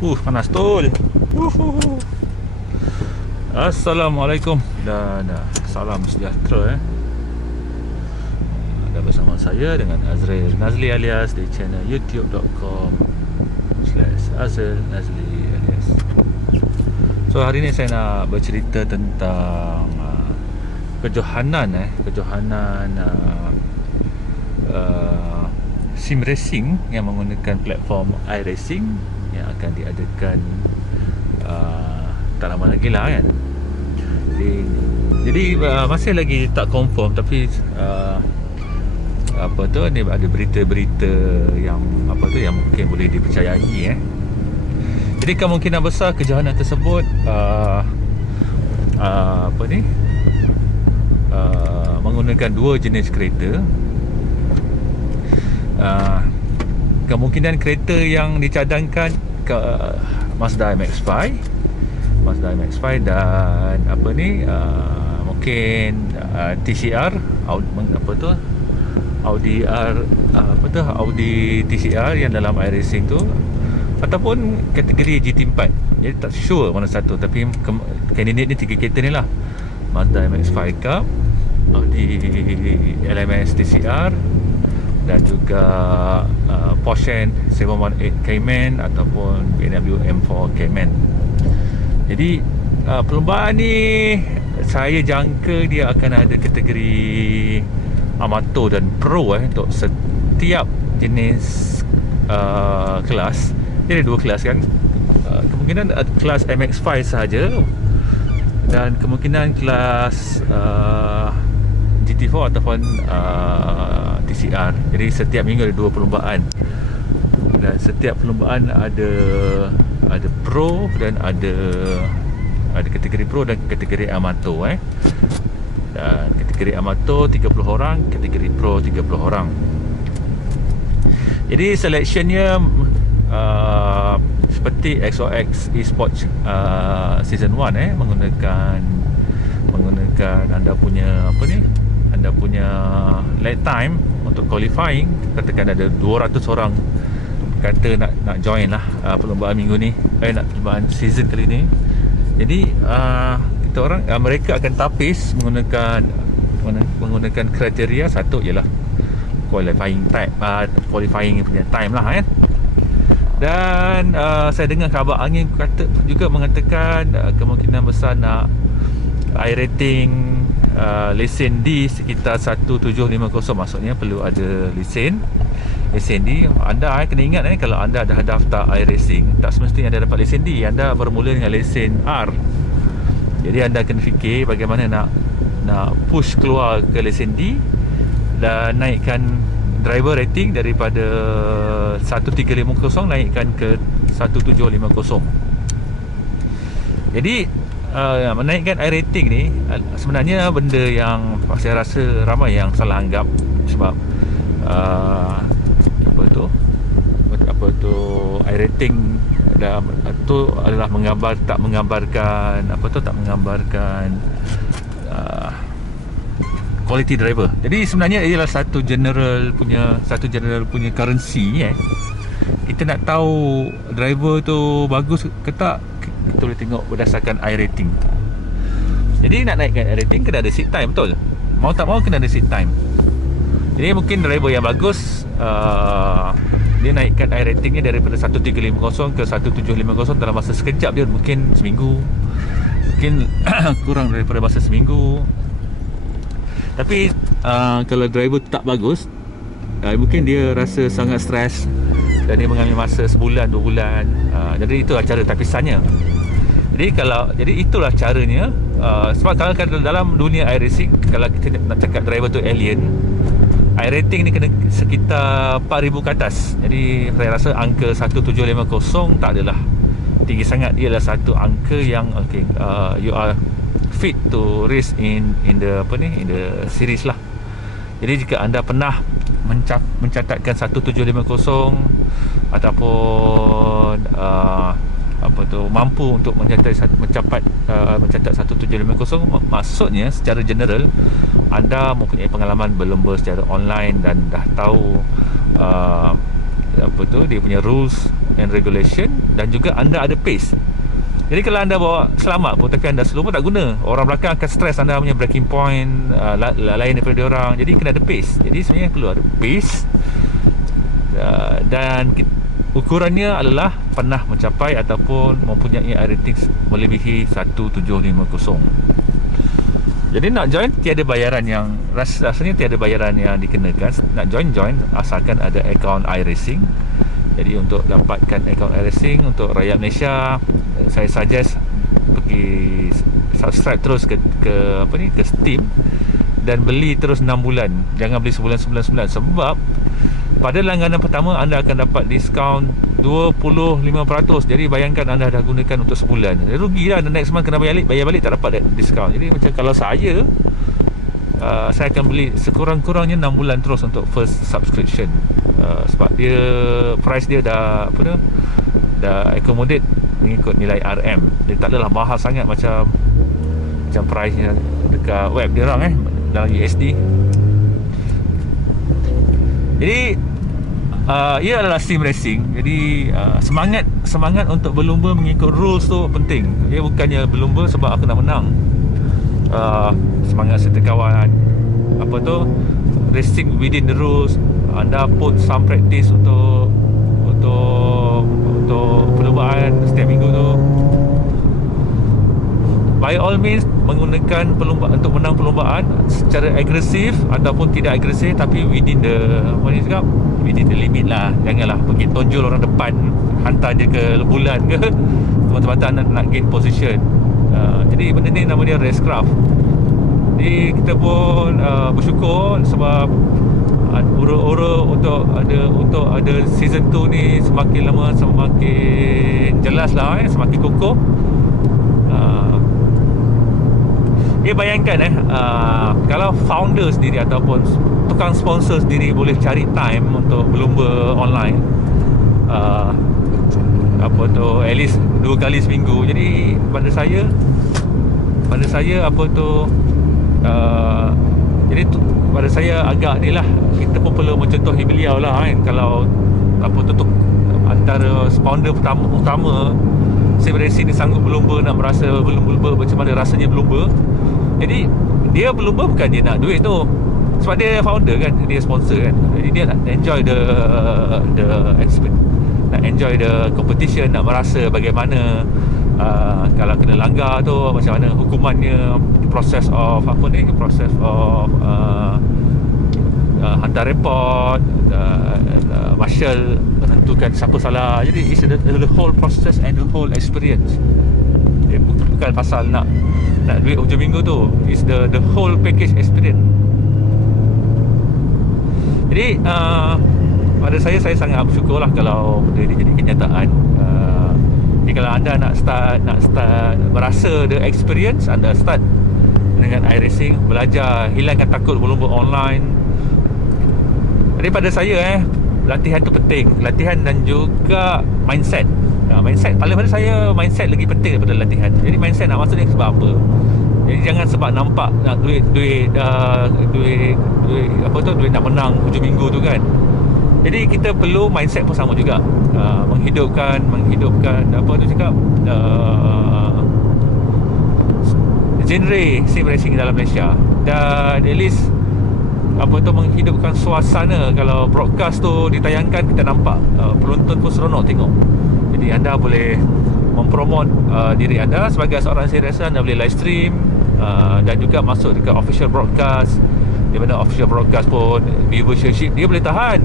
Panas tol. Assalamualaikum dan salam sejahtera. Ada bersama saya dengan Azril Nazli alias di channel youtube.com/Azril Nazli alias. So hari ni saya nak bercerita tentang kejohanan sim racing yang menggunakan platform iRacing yang akan diadakan tak lama lagi lah kan. Jadi masih lagi tak confirm, tapi ni ada berita-berita yang yang mungkin boleh dipercayai Jadi kemungkinan besar kejohanan tersebut menggunakan dua jenis kereta. Kemungkinan kereta yang dicadangkan ke Mazda MX-5 dan mungkin TCR Audi TCR yang dalam iRacing tu, ataupun kategori GT4. Jadi tak sure mana satu, tapi kandidat ni tiga kereta ni lah: Mazda MX-5 Cup, Audi LMS TCR dan juga Porsche 718 Cayman ataupun BMW M4 Cayman. Jadi perlombaan ni saya jangka dia akan ada kategori amatur dan pro untuk setiap jenis kelas. Dia ada dua kelas kan. Kemungkinan kelas MX-5 sahaja dan kemungkinan kelas GT4 ataupun TCR. Jadi setiap minggu ada dua perlombaan, dan setiap perlombaan ada pro dan ada kategori pro dan kategori amatur Dan kategori amatur 30 orang, kategori pro 30 orang. Jadi selectionnya seperti XOX Esports season 1 menggunakan anda punya late time untuk qualifying. Katakan ada 200 orang kata nak join lah perlombaan minggu ni, perlombaan season kali ni. Jadi mereka akan tapis menggunakan kriteria. Satu ialah qualifying punya time lah kan. Dan saya dengar khabar angin mengatakan kemungkinan besar nak iRating lesen D sekitar 1750. Maksudnya perlu ada lesen D. Anda kena ingat kalau anda dah daftar iRacing, tak semestinya anda dapat lesen D. Anda bermula dengan lesen R. Jadi anda kena fikir bagaimana nak push keluar ke lesen D dan naikkan driver rating daripada 1350 naikkan ke 1750. Jadi menaikkan iRating ni sebenarnya benda yang saya rasa ramai yang salah anggap. Sebab iRating itu adalah tak menggambarkan quality driver. Jadi sebenarnya ialah satu general punya currency Kita nak tahu driver tu bagus ke tak, kita boleh tengok berdasarkan iRating. Jadi nak naikkan iRating kena ada seat time, betul? Mau tak mau kena ada seat time. Jadi mungkin driver yang bagus dia naikkan iRatingnya daripada 1350 ke 1750 dalam masa sekejap je, mungkin seminggu, mungkin kurang daripada masa seminggu. Tapi kalau driver tak bagus, mungkin dia rasa sangat stres dan dia mengambil masa sebulan, 2 bulan. Jadi itu cara tapisannya. Jadi itulah caranya. Sebab kalau dalam dunia iRacing, kalau kita nak cakap driver tu alien, iRating ni kena sekitar 4,000 ke atas. Jadi saya rasa angka 1750 tak adalah tinggi sangat. Ia adalah satu angka yang you are fit to race in the series lah. Jadi jika anda pernah mencatatkan 1750 ataupun mampu untuk mencatat 1750, maksudnya secara general anda mempunyai pengalaman berlumba secara online dan dah tahu apa tu, dia punya rules and regulation, dan juga anda ada pace. Jadi kalau anda bawa selamat pun tapi anda slow pun tak guna. Orang belakang akan stress anda punya braking point lain daripada dia orang. Jadi kena ada pace. Jadi sebenarnya perlu ada pace. Dan ukurannya adalah pernah mencapai ataupun mempunyai rating melebihi 1750. Jadi nak join tiada bayaran yang rasanya tiada bayaran yang dikenakan. Nak join asalkan ada akaun iRacing. Jadi untuk dapatkan akaun iRacing untuk rakyat Malaysia, saya suggest pergi subscribe terus ke Steam dan beli terus 6 bulan. Jangan beli sebulan sebab pada langganan pertama anda akan dapat diskaun 25%. Jadi bayangkan anda dah gunakan untuk sebulan. Rugilah, next month kena bayar balik tak dapat diskaun. Jadi macam kalau saya akan beli sekurang-kurangnya 6 bulan terus untuk first subscription. Sebab dia price dia dah accommodate mengikut nilai RM. Dia tak adalah mahal sangat macam price nya dekat web dia orang dalam USD. Jadi ia adalah sim racing. Jadi semangat untuk berlumba mengikut rules tu penting. Ia bukannya berlumba sebab aku nak menang. Semangat serta kawan, racing within the rules. Anda put some practice untuk perlombaan setiap minggu tu. By all means menggunakan perlombaan untuk menang perlombaan secara agresif ataupun tidak agresif, tapi within the limit lah. Janganlah pergi tonjol orang depan, hantar dia ke bulan ke semata-mata nak gain position. Jadi benda ni nama dia racecraft. Jadi kita pun bersyukur sebab ura-ura untuk ada season 2 ni semakin lama semakin jelas lah, semakin kokoh. Bayangkan kalau founder sendiri ataupun tukang sponsor sendiri boleh cari time untuk berlumba online, at least 2 kali seminggu. Jadi pada saya jadi pada saya agak ni lah, kita pun perlu mencontohi beliau lah kalau antara founder utama sim racing ni sanggup berlumba, nak merasa berlumba macam mana rasanya berlumba. Jadi dia berlumba bukan dia nak duit tu, sebab dia founder kan, dia sponsor kan. Jadi dia nak enjoy the experience, nak enjoy the competition, nak merasa bagaimana kalau kena langgar tu macam mana hukumannya, proses of hantar report, marshal menentukan siapa salah. Jadi it's the whole process and the whole experience. Dia bukan pasal nak duit hujung minggu tu, it's the whole package experience. Jadi pada saya sangat bersyukur lah kalau benda ni jadi kenyataan. Jadi kalau anda nak start merasa the experience, anda start dengan iRacing, belajar, hilangkan takut berlumba online. Jadi pada saya latihan tu penting, latihan dan juga mindset. Mindset paling pada saya, mindset lagi penting daripada latihan. Jadi mindset nak masuk ni sebab apa? Jadi jangan sebab nampak nak duit nak menang hujung minggu tu kan. Jadi kita perlu mindset pun sama juga, menghidupkan genre sim racing dalam Malaysia, dan at least menghidupkan suasana. Kalau broadcast tu ditayangkan, kita nampak penonton pun seronok tengok. Jadi anda boleh mempromot diri anda sebagai seorang sim racer. Anda boleh live stream dan juga masuk dekat official broadcast, di mana official broadcast pun viewership dia boleh tahan.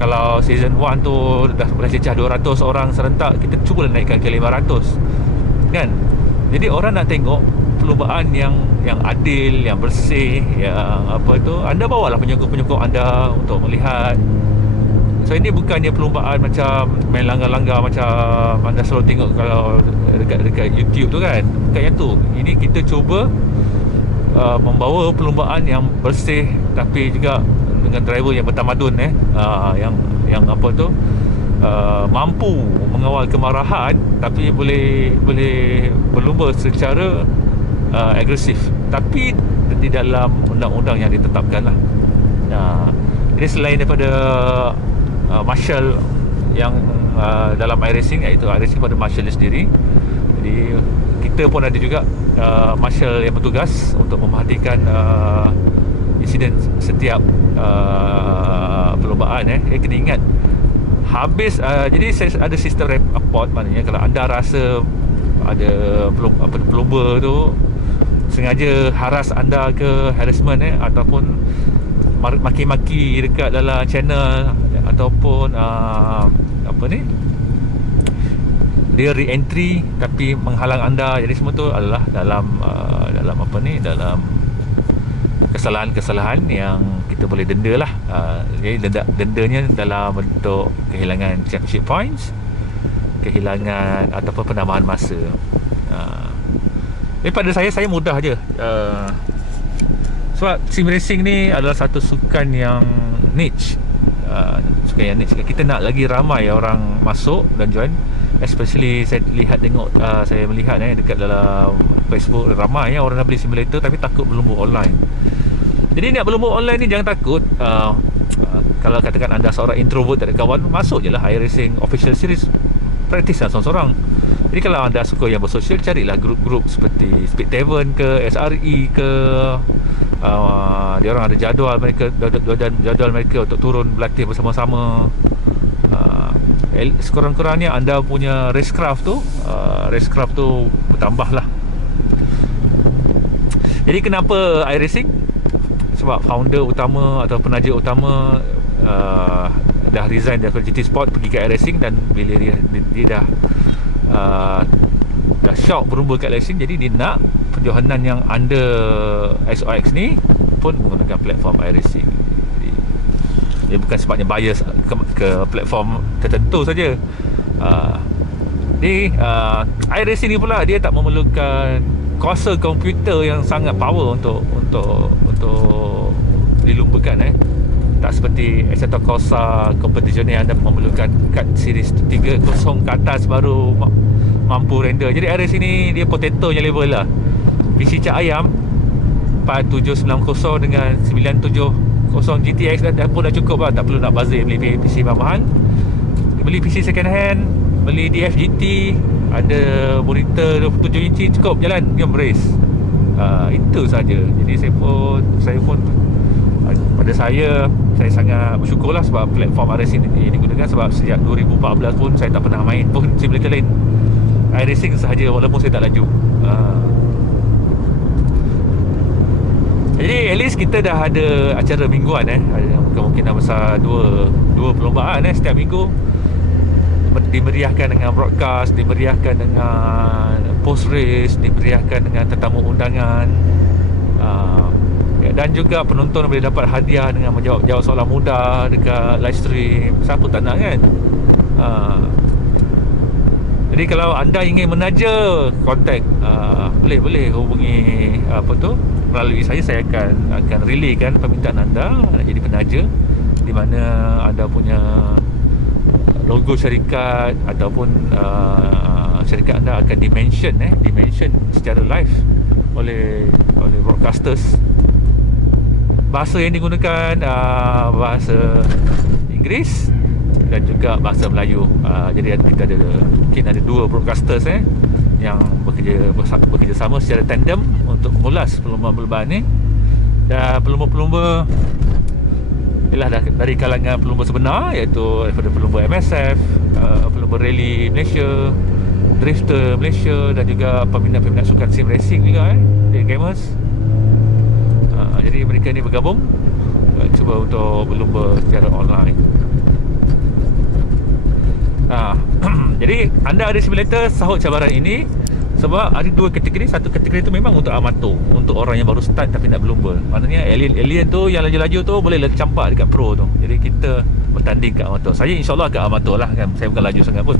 Kalau season 1 tu dah cecah 200 orang serentak, kita cuba naikkan ke 500 kan. Jadi orang nak tengok perlombaan yang adil, yang bersih, yang anda bawalah penyokong-penyokong anda untuk melihat. So ini bukannya perlombaan macam main langgar-langgar macam anda selalu tengok kalau dekat YouTube tu kan. Bukan yang tu. Ini kita cuba membawa perlombaan yang bersih tapi juga dengan driver yang bertamadun, yang mampu mengawal kemarahan tapi boleh berlumba secara agresif, tapi di dalam undang-undang yang ditetapkan lah. Jadi selain daripada marshal yang dalam iRacing, iaitu iRacing pada marshal sendiri. Jadi kita pun ada juga marshal yang bertugas untuk memerhatikan insiden setiap perlombaan. Kena ingat habis, jadi saya ada sistem report. Maknanya kalau anda rasa ada pelomba tu sengaja haras anda ke harassment ataupun maki-maki dekat dalam channel, ataupun dia re-entry tapi menghalang anda, jadi semua tu adalah dalam dalam kesalahan-kesalahan yang kita boleh denda lah. Jadi dendanya dalam bentuk kehilangan championship points, kehilangan ataupun penambahan masa. Pada saya mudah je, sebab sim racing ni adalah satu sukan yang niche. Sukan yang niche, kita nak lagi ramai orang masuk dan join. Especially saya melihat dekat dalam Facebook, ramai orang nak beli simulator tapi takut berlumba online. Jadi nak berlumba online ni jangan takut. Kalau katakan anda seorang introvert, tak ada kawan, masuk je lah iRacing Official Series, praktis lah seorang-seorang. Jadi kalau anda suka yang bersosial, carilah grup-grup seperti Speed Tavern ke SRE ke. Dia orang ada jadual mereka untuk turun berlatih bersama-sama. Sekurang-kurangnya anda punya racecraft tu bertambah lah. Jadi kenapa iRacing? Sebab founder utama atau penaja utama dah resign daripada GT Sport, pergi ke iRacing. Dan bila dia dah shock berumba kat iRacing, jadi dia nak perjohanan yang under SOX ni pun menggunakan platform iRacing. Jadi dia bukan sebabnya bias ke platform tertentu saja. Jadi iRacing ni pula dia tak memerlukan kuasa komputer yang sangat power untuk dilumbakan. Tak seperti Assetto Corsa competition ni anda memerlukan kad series 30 ke atas baru mampu render. Jadi iRacing ni dia potato-nya level lah. PC cak ayam 4790 dengan 970 GTX dah pun dah cukup lah. Tak perlu nak bazir beli PC mahal. Beli PC second hand, beli DFGT, ada monitor 27 inci, cukup jalan game race. Itu saja. Jadi saya pun pada saya sangat bersyukurlah sebab platform iRacing ini digunakan. Sebab sejak 2014 pun saya tak pernah main pun simulator lain, iRacing sahaja, walaupun saya tak laju. Jadi at least kita dah ada acara mingguan. Ada kemungkinan besar dua perlombaan setiap minggu, dimeriahkan dengan broadcast, dimeriahkan dengan post race, dimeriahkan dengan tetamu undangan, dan juga penonton boleh dapat hadiah dengan menjawab soalan mudah dekat live stream. Siapa tak nak kan? Jadi kalau anda ingin menaja, kontak, boleh hubungi melalui saya akan relaykan permintaan anda nak jadi penaja, di mana anda punya logo syarikat ataupun syarikat anda akan dimention secara live oleh broadcasters. Bahasa yang digunakan bahasa Inggeris dan juga bahasa Melayu. Jadi kita mungkin ada 2 broadcasters yang bekerja sama secara tandem untuk mengulas perlombaan ni. Dan pelumba-pelumba ialah dari kalangan pelumba sebenar, iaitu daripada pelumba MSF, pelumba rally Malaysia, drifter Malaysia, dan juga peminat-peminat sukan sim racing juga, gamers. Jadi mereka ni bergabung cuba untuk berlumba secara online. Jadi anda ada simulator, sahut cabaran ini. Sebab ada 2 kategori. Satu kategori tu memang untuk amatur, untuk orang yang baru start tapi nak berlumba. Maknanya alien tu yang laju-laju tu boleh campak dekat pro tu. Jadi kita bertanding kat amatur. Saya insyaAllah kat amatur lah kan. Saya bukan laju sangat pun.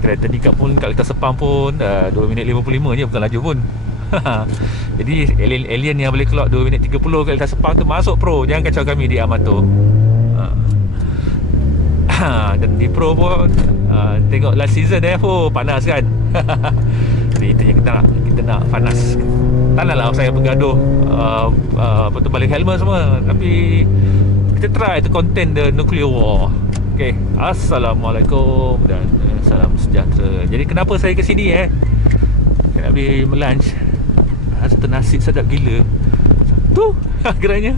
Kereta ni pun kat Kereta Sepang pun 2 minit 55 je, bukan laju pun. Jadi alien yang boleh keluar 2 minit 30 kat Kereta Sepang tu masuk pro. Jangan kacau kami di amatur. Dan di pro pun tengok last season panas kan. Jadi itu yang kita nak panas. Tak naklah saya bergaduh balik helmet semua, tapi kita kita try to contain the nuclear war. Okay, Assalamualaikum dan salam sejahtera. Jadi kenapa saya ke sini Saya nak beli lunch. Satu nasi sedap gila. Tu geraknya.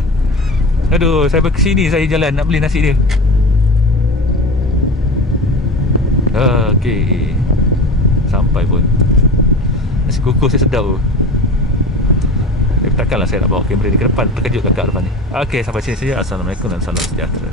Aduh, saya ke sini, saya jalan nak beli nasi dia. Okay, sampai pun. Nasi kukus saya sedap tu. Takkanlah saya nak bawa kamera ni ke depan, terkejut kakak depan ni. Okay, sampai sini saja. Assalamualaikum dan salam sejahtera.